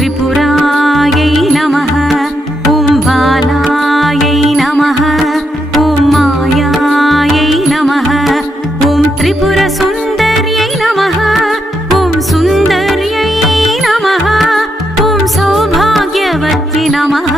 त्रिपुरायै नमः। ॐ बालायै नमः। ॐ मायायै नमः। ॐ त्रिपुरसुन्दर्यै नमः। ॐ सुन्दर्यै नमः। ॐ सौभाग्यवत्यै नमः।